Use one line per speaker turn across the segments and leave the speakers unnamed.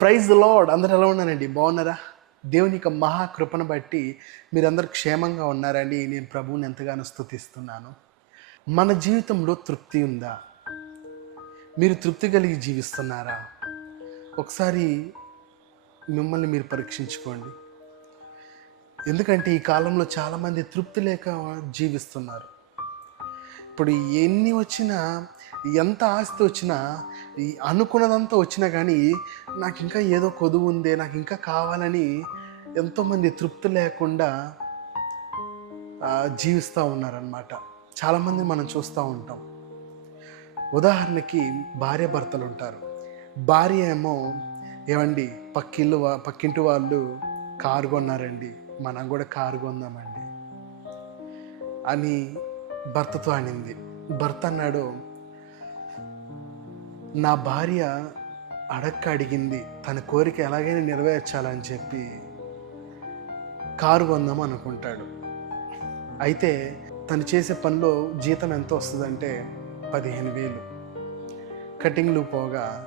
Praise lord. అందరు ఎలా ఉన్నారండి? బాగున్నారా? దేవుని యొక్క మహాకృపను బట్టి మీరందరూ క్షేమంగా ఉన్నారని నేను ప్రభువుని ఎంతగానో స్తుతిస్తున్నాను. మన జీవితంలో తృప్తి ఉందా? మీరు తృప్తి కలిగి జీవిస్తున్నారా? ఒకసారి మిమ్మల్ని మీరు పరీక్షించుకోండి. ఎందుకంటే ఈ కాలంలో చాలామంది తృప్తి లేక జీవిస్తున్నారు. ఇప్పుడు ఎన్ని వచ్చినా ఎంత ఆస్తి వచ్చినా అనుకున్నదంతా వచ్చినా కానీ నాకు ఇంకా ఏదో కొదువు ఉందే నాకు ఇంకా కావాలని ఎంతోమంది తృప్తి లేకుండా జీవిస్తూ ఉన్నారనమాట చాలామంది మనం చూస్తూ ఉంటాం. ఉదాహరణకి భార్య భర్తలు ఉంటారు భార్య ఏమో ఏమండి పక్కిల్లు వా- పక్కింటి వాళ్ళు కారు కొన్నారండి. మనం కూడా కారు కొందామండి. అని భర్తతో అనింది భర్త అన్నాడు నా భార్య అడక్క అడిగింది తన కోరిక ఎలాగైనా నెరవేర్చాలని చెప్పి కారు కొందాం అనుకుంటాడు. అయితే తను చేసే పనిలో జీతం ఎంత వస్తుందంటే పదిహేను వేలు. కటింగ్లు పోగా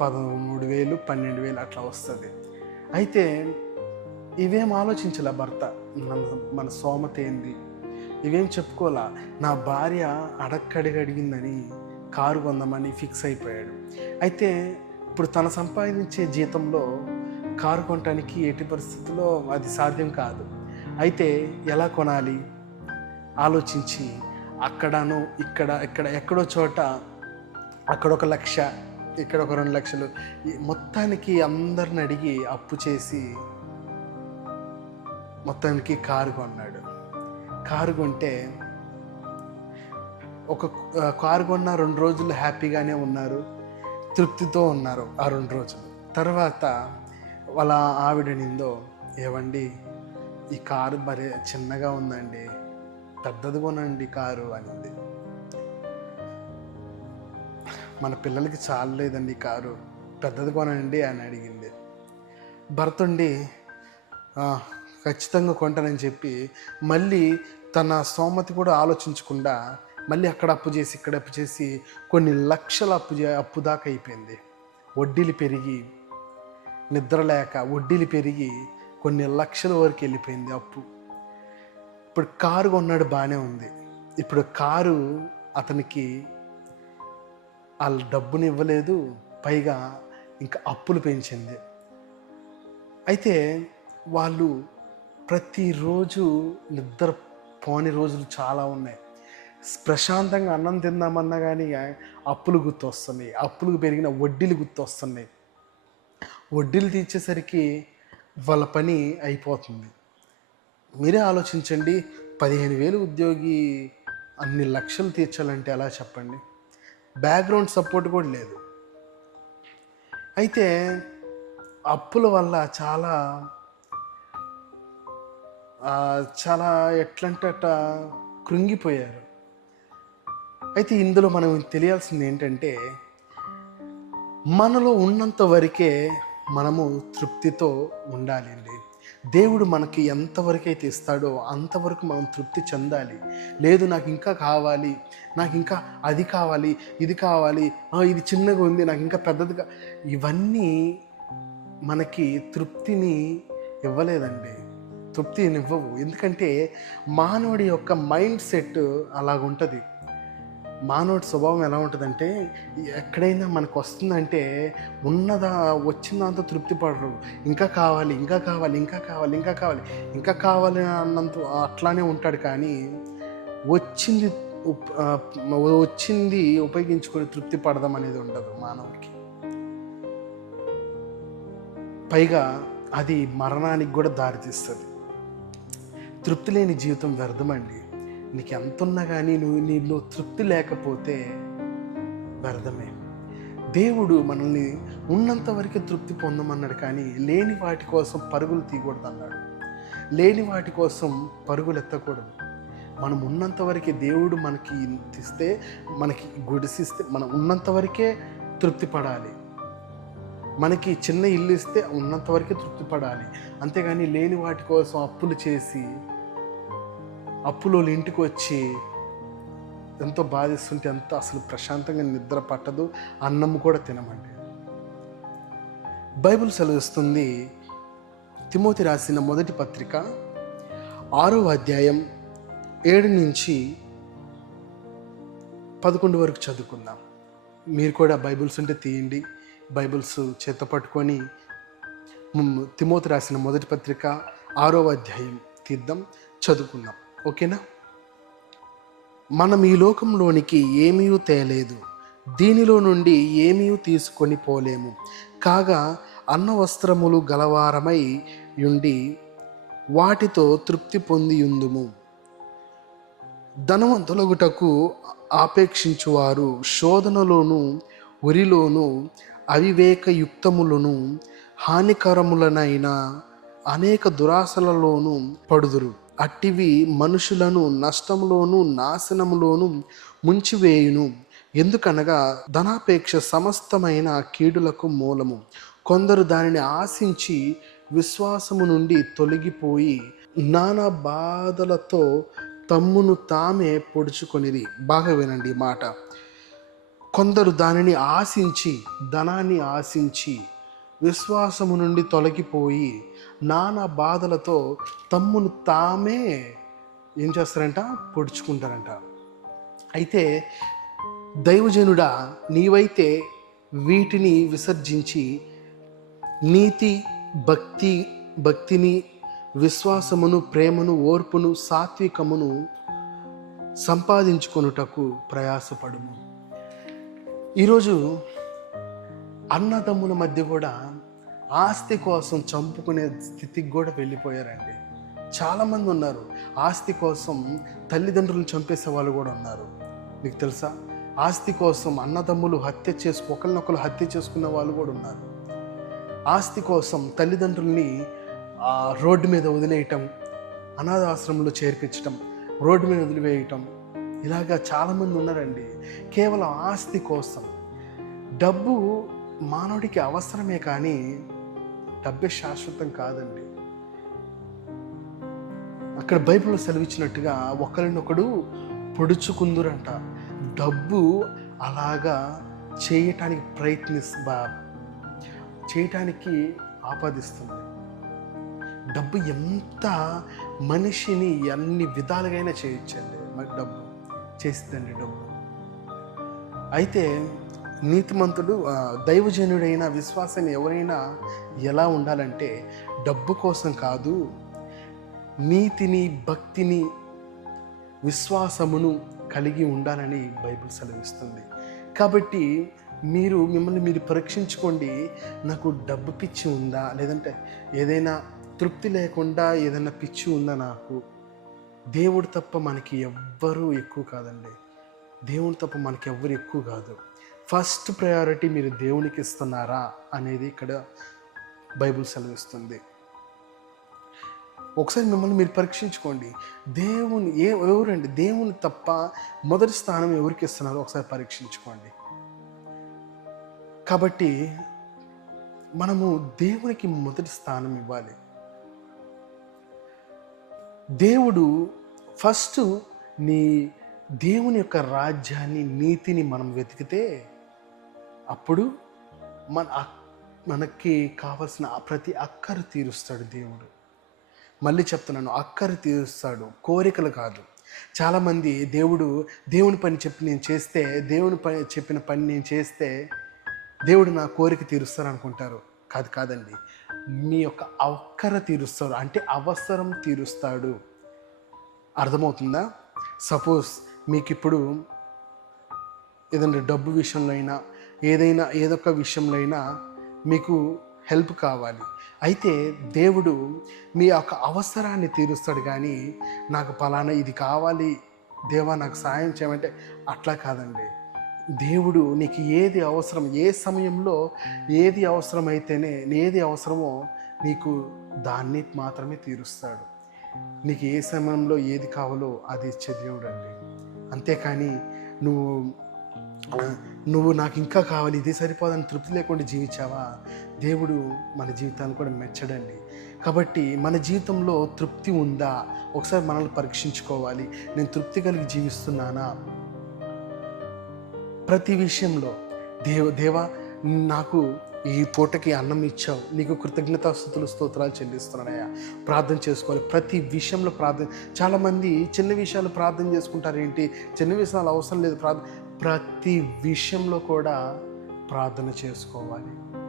పదమూడు వేలు పన్నెండు వేలు అట్లా వస్తుంది. అయితే ఇవేం ఆలోచించాల భర్త? మన మన సోమత ఏంది ఇవేం చెప్పుకోలా నా భార్య అడక్కడిగా అడిగిందని కారు కొందామని ఫిక్స్ అయిపోయాడు. అయితే ఇప్పుడు తను సంపాదించే జీతంలో కారు కొనడానికి ఎట్టి పరిస్థితుల్లో అది సాధ్యం కాదు. అయితే ఎలా కొనాలి? ఆలోచించి అక్కడను ఇక్కడ ఇక్కడ ఎక్కడో చోట అక్కడ ఒక లక్ష ఇక్కడ ఒక రెండు లక్షలు మొత్తానికి అందరిని అడిగి అప్పు చేసి మొత్తానికి కారు కొన్నాడు. కారు కొంటే ఒక కారు కొన్న రెండు రోజులు హ్యాపీగానే ఉన్నారు తృప్తితో ఉన్నారు ఆ రెండు రోజులు. తర్వాత వాళ్ళ ఆవిడ నిందో ఏవండి ఈ కారు మరే చిన్నగా ఉందండి పెద్దది కొనండి కారు అనింది. మన పిల్లలకి చాలలేదండి కారు పెద్దది కొనండి అని అడిగింది. భర్తుండి ఖచ్చితంగా కొంటానని చెప్పి మళ్ళీ తన స్తోమతి కూడా ఆలోచించకుండా మళ్ళీ అక్కడ అప్పు చేసి ఇక్కడ అప్పు చేసి కొన్ని లక్షల అప్పు చే అప్పు దాకా అయిపోయింది. వడ్డీలు పెరిగి నిద్ర లేక వడ్డీలు పెరిగి కొన్ని లక్షల వరకు వెళ్ళిపోయింది అప్పు. ఇప్పుడు కారు కొన్నాడు బాగానే ఉంది. ఇప్పుడు కారు అతనికి వాళ్ళ డబ్బుని ఇవ్వలేదు పైగా ఇంకా అప్పులు పెంచింది. అయితే వాళ్ళు ప్రతిరోజు నిద్ర పోని రోజులు చాలా ఉన్నాయి. ప్రశాంతంగా అన్నం తిందామన్నా కానీ అప్పులు గుర్తొస్తున్నాయి. అప్పులు పెరిగిన వడ్డీలు గుర్తొస్తున్నాయి. వడ్డీలు తీర్చేసరికి వాళ్ళ పని అయిపోతుంది. మీరే ఆలోచించండి పదిహేను వేలు ఉద్యోగి అన్ని లక్షలు తీర్చాలంటే ఎలా చెప్పండి? బ్యాక్గ్రౌండ్ సపోర్ట్ కూడా లేదు. అయితే అప్పుల వల్ల చాలా చాలా ఎట్లంటే అట్ట కృంగిపోయారు. అయితే ఇందులో మనం తెలియాల్సింది ఏంటంటే మనలో ఉన్నంత వరకే మనము తృప్తితో ఉండాలండి. దేవుడు మనకి ఎంతవరకు అయితే ఇస్తాడో అంతవరకు మనం తృప్తి చెందాలి. లేదు నాకు ఇంకా కావాలి నాకు ఇంకా అది కావాలి ఇది కావాలి ఇది చిన్నగా ఉంది నాకు ఇంకా పెద్దదిగా ఇవన్నీ మనకి తృప్తిని ఇవ్వలేదండి. తృప్తిని ఇవ్వవు ఎందుకంటే మానవుడి యొక్క మైండ్ సెట్ అలాగుంటుంది. మానవుడి స్వభావం ఎలా ఉంటుందంటే ఎక్కడైనా మనకు వస్తుందంటే ఉన్నదా వచ్చిన దాంతో తృప్తి పడరు. ఇంకా కావాలి ఇంకా కావాలి ఇంకా కావాలి ఇంకా కావాలి ఇంకా కావాలి అన్నంత అట్లానే ఉంటాడు కానీ వచ్చింది వచ్చింది ఉపయోగించుకొని తృప్తి పడదాం అనేది ఉండదు మానవుడికి. పైగా అది మరణానికి కూడా దారితీస్తుంది. తృప్తి లేని జీవితం వ్యర్థమండి. నీకు ఎంత ఉన్నా కానీ నువ్వు నీలో తృప్తి లేకపోతే వ్యర్థమే. దేవుడు మనల్ని ఉన్నంత వరకు తృప్తి పొందమన్నాడు కానీ లేని వాటి కోసం పరుగులు తీయకూడదు అన్నాడు లేని వాటి కోసం పరుగులు ఎత్తకూడదు. మనం ఉన్నంత వరకే దేవుడు మనకి ఇస్తే మనకి గుడిసిస్తే మనం ఉన్నంత వరకే తృప్తి పడాలి. మనకి చిన్న ఇల్లు ఇస్తే ఉన్నంత వరకే తృప్తి పడాలి. అంతేగాని లేని వాటి కోసం అప్పులు చేసి అప్పులో ఇంటికి వచ్చి ఎంతో బాధిస్తుంటే ఎంతో అసలు ప్రశాంతంగా నిద్ర పట్టదు అన్నం కూడా తినమండి. బైబిల్ సెలవిస్తుంది తిమోతి రాసిన మొదటి పత్రిక ఆరో అధ్యాయం ఏడు నుంచి పదకొండు వరకు చదువుకుందాం. మీరు కూడా బైబిల్స్ ఉంటే తీయండి. బైబిల్స్ చేత పట్టుకొని తిమోతి రాసిన మొదటి పత్రిక ఆరో అధ్యాయం తీద్దాం చదువుకుందాం. ఓకేనా? మనం ఈ లోకంలోనికి ఏమీ తేలేదు. దీనిలో నుండి ఏమీ తీసుకొని పోలేము. కాగా అన్న వస్త్రములు గలవారమై ఉండి వాటితో తృప్తి పొంది ఉందుము. ధనవంతులగుటకు ఆపేక్షించువారు శోధనలోను ఉరిలోను అవివేకయుక్తములను హానికరములనైన అనేక దురాశలలోనూ పడుదురు. అట్టివి మనుషులను నష్టములోను నాశనములోను ముంచివేయును. ఎందుకనగా ధనాపేక్ష సమస్తమైన కీడులకు మూలము. కొందరు దానిని ఆశించి విశ్వాసము నుండి తొలగిపోయి నానా బాధలతో తమ్మును తామే పొడుచుకొనిది బాగా వినండి మాట. కొందరు దానిని ఆశించి ధనాన్ని ఆశించి విశ్వాసము నుండి తొలగిపోయి నానా బాధలతో తమ్మును తామే ఏం చేస్తారంట? పొడుచుకుంటారంట. అయితే దైవజనుడా నీవైతే వీటిని విసర్జించి నీతి భక్తి భక్తిని విశ్వాసమును ప్రేమను ఓర్పును సాత్వికమును సంపాదించుకొనుటకు ప్రయాసపడుము. ఈరోజు అన్నదమ్ముల మధ్య కూడా ఆస్తి కోసం చంపుకునే స్థితికి కూడా వెళ్ళిపోయారండి. చాలామంది ఉన్నారు. ఆస్తి కోసం తల్లిదండ్రులను చంపేసే వాళ్ళు కూడా ఉన్నారు. మీకు తెలుసా? ఆస్తి కోసం అన్నదమ్ములు హత్య చేసుకు ఒకరినొకరు హత్య చేసుకున్న వాళ్ళు కూడా ఉన్నారు. ఆస్తి కోసం తల్లిదండ్రుల్ని రోడ్డు మీద వదిలేయటం అనాథాశ్రమంలో చేర్పించటం రోడ్డు మీద వదిలివేయటం ఇలాగా చాలామంది ఉన్నారండి. కేవలం ఆస్తి కోసం. డబ్బు మానవుడికి అవసరమే కానీ డబ్బే శాశ్వతం కాదండి. అక్కడ బైబిల్లో సెలవిచ్చినట్టుగా ఒకరినొకడు పొడుచుకుందురంట. డబ్బు అలాగా చేయటానికి ప్రయత్నిస్ బా- చేయటానికి ఆపాదిస్తుంది. డబ్బు ఎంత మనిషిని ఎన్ని విధాలుగైనా చేయొచ్చండి. మరి డబ్బు చేసిందండి డబ్బు. అయితే నీతిమంతుడు దైవజనుడైన విశ్వాసాన్ని ఎవరైనా ఎలా ఉండాలంటే డబ్బు కోసం కాదు నీతిని భక్తిని విశ్వాసమును కలిగి ఉండాలని బైబిల్ సెలవిస్తుంది. కాబట్టి మీరు మిమ్మల్ని మీరు పరీక్షించుకోండి నాకు డబ్బు పిచ్చి ఉందా? లేదంటే ఏదైనా తృప్తి లేకుండా ఏదైనా పిచ్చి ఉందా నాకు? దేవుడు తప్ప మనకి ఎవ్వరూ ఎక్కువ కాదండి. దేవుడు తప్ప మనకి ఎవ్వరు ఎక్కువ కాదు. ఫస్ట్ ప్రయారిటీ మీరు దేవునికి ఇస్తున్నారా అనేది ఇక్కడ బైబిల్ సెలవిస్తుంది. ఒకసారి మిమ్మల్ని మీరు పరీక్షించుకోండి. దేవుని ఏ ఎవరండి? దేవుని తప్ప మొదటి స్థానం ఎవరికి ఇస్తున్నారో ఒకసారి పరీక్షించుకోండి. కాబట్టి మనము దేవునికి మొదటి స్థానం ఇవ్వాలి. దేవుడు ఫస్ట్ నీ దేవుని యొక్క రాజ్యాన్ని నీతిని మనం వెతికితే అప్పుడు మన మనకి కావలసిన ప్రతి అక్కర తీరుస్తాడు దేవుడు. మళ్ళీ చెప్తున్నాను అక్కర తీరుస్తాడు కోరికలు కాదు. చాలామంది దేవుడు దేవుని పని చెప్పి నేను చేస్తే దేవుని పని చెప్పిన పని నేను చేస్తే దేవుడు నా కోరిక తీరుస్తారు అనుకుంటారు కాదు కాదండి. మీ యొక్క అక్కర తీరుస్తాడు అంటే అవసరం తీరుస్తాడు. అర్థమవుతుందా? సపోజ్ మీకు ఇప్పుడు ఏదైనా డబ్బు విషయంలో అయినా ఏదైనా ఏదొక విషయంలో అయినా మీకు హెల్ప్ కావాలి. అయితే దేవుడు మీ యొక్క అవసరాన్ని తీరుస్తాడు కానీ నాకు పలానా ఇది కావాలి దేవా నాకు సాయం చేయమంటే అట్లా కాదండి. దేవుడు నీకు ఏది అవసరం ఏ సమయంలో ఏది అవసరమైతేనే ఏది అవసరమో నీకు దాన్ని మాత్రమే తీరుస్తాడు. నీకు ఏ సమయంలో ఏది కావాలో అది ఇచ్చే దేవుడు అండి. అంతేకాని నువ్వు నువ్వు నాకు ఇంకా కావాలి ఇది సరిపోదని తృప్తి లేకుండా జీవించావా? దేవుడు మన జీవితాన్ని కూడా మెచ్చడండి. కాబట్టి మన జీవితంలో తృప్తి ఉందా? ఒకసారి మనల్ని పరీక్షించుకోవాలి. నేను తృప్తి కలిగి జీవిస్తున్నానా? ప్రతి విషయంలో దేవ దేవా నాకు ఈ పూటకి అన్నం ఇచ్చావు. నీకు కృతజ్ఞతాస్థుతులు స్తోత్రాలు చెల్లిస్తున్నానయ్యా. ప్రార్థన చేసుకోవాలి. ప్రతి విషయంలో ప్రార్థన చాలామంది చిన్న విషయాలు ప్రార్థన చేసుకుంటారు ఏంటి? చిన్న విషయాలు అవసరం లేదు. ప్రార్థన ప్రతి విషయంలో కూడా ప్రార్థన చేసుకోవాలి.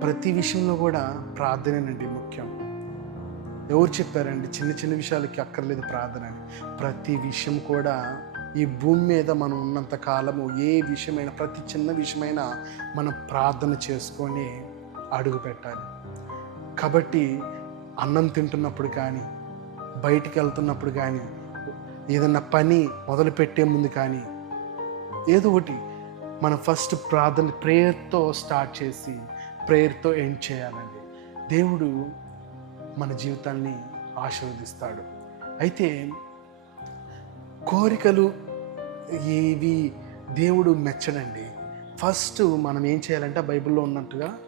ప్రతి విషయంలో కూడా ప్రార్థనేనండి ముఖ్యం. ఎవరు చెప్పారండి? చిన్న చిన్న విషయాలకి అక్కర్లేదు ప్రార్థన అని. ప్రతి విషయం కూడా ఈ భూమి మీద మనం ఉన్నంత కాలము ఏ విషయమైన ప్రతి చిన్న విషయమైనా మనం ప్రార్థన చేసుకొని అడుగు పెట్టాలి. కాబట్టి అన్నం తింటున్నప్పుడు కానీ బయటికి వెళ్తున్నప్పుడు కానీ ఏదన్నా పని మొదలుపెట్టే ముందు కానీ ఏదో ఒకటి మనం ఫస్ట్ ప్రార్థన ప్రేయర్తో స్టార్ట్ చేసి ప్రేయర్తో ఎండ్ చేయాలండి. దేవుడు మన జీవితాన్ని ఆశీర్వదిస్తాడు. అయితే కోరికలు ఏవి దేవుడు మెచ్చడండి. ఫస్ట్ మనం ఏం చేయాలంటే బైబిల్లో ఉన్నట్టుగా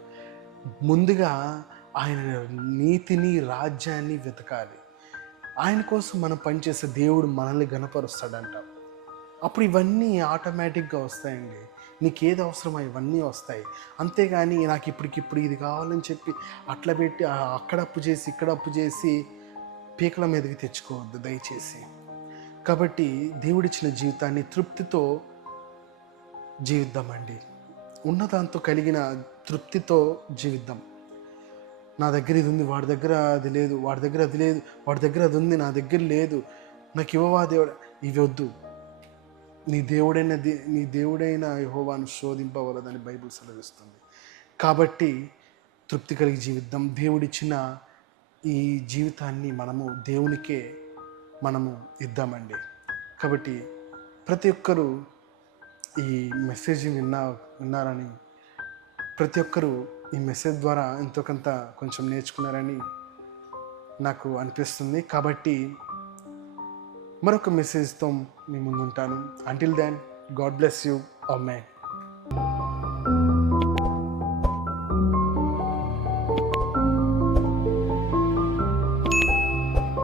ముందుగా ఆయన నీతిని రాజ్యాన్ని వెతకాలి. ఆయన కోసం మనం పనిచేసే దేవుడు మనల్ని గణపరుస్తాడంట అప్పుడు ఇవన్నీ ఆటోమేటిక్గా వస్తాయండి. నీకు ఏది అవసరమో ఇవన్నీ వస్తాయి. అంతేగాని నాకు ఇప్పటికిప్పుడు ఇది కావాలని చెప్పి అట్లా పెట్టి అక్కడ అప్పు చేసి ఇక్కడ అప్పు చేసి పీకల మీదకి తెచ్చుకోవద్దు దయచేసి. కాబట్టి దేవుడిచ్చిన జీవితాన్ని తృప్తితో జీవిద్దామండి. ఉన్నదాంతో కలిగిన తృప్తితో జీవిద్దాం. నా దగ్గర ఇది ఉంది వాడి దగ్గర అది లేదు వాడి దగ్గర అది లేదు వాడి దగ్గర అది ఉంది నా దగ్గర లేదు. నాకు ఇవ్వవా దేవుడు? ఇవి వద్దు నీ దేవుడైన దే- నీ దేవుడైన యహోవాను శోధింపవలదని బైబిల్ సెలవిస్తుంది. కాబట్టి తృప్తి కలిగి జీవిద్దాం. దేవుడిచ్చిన ఈ జీవితాన్ని మనము దేవునికే మనము ఇద్దామండి. కాబట్టి ప్రతి ఒక్కరూ ఈ మెసేజ్ విన్నా విన్నారని ప్రతి ఒక్కరూ ఈ మెసేజ్ ద్వారా ఎంతో కొంత కొంచెం నేర్చుకున్నారని నాకు అనిపిస్తుంది. కాబట్టి మరొక మెసేజ్తో మీ ముందుంటాను. Until then God bless you అమ్మాయి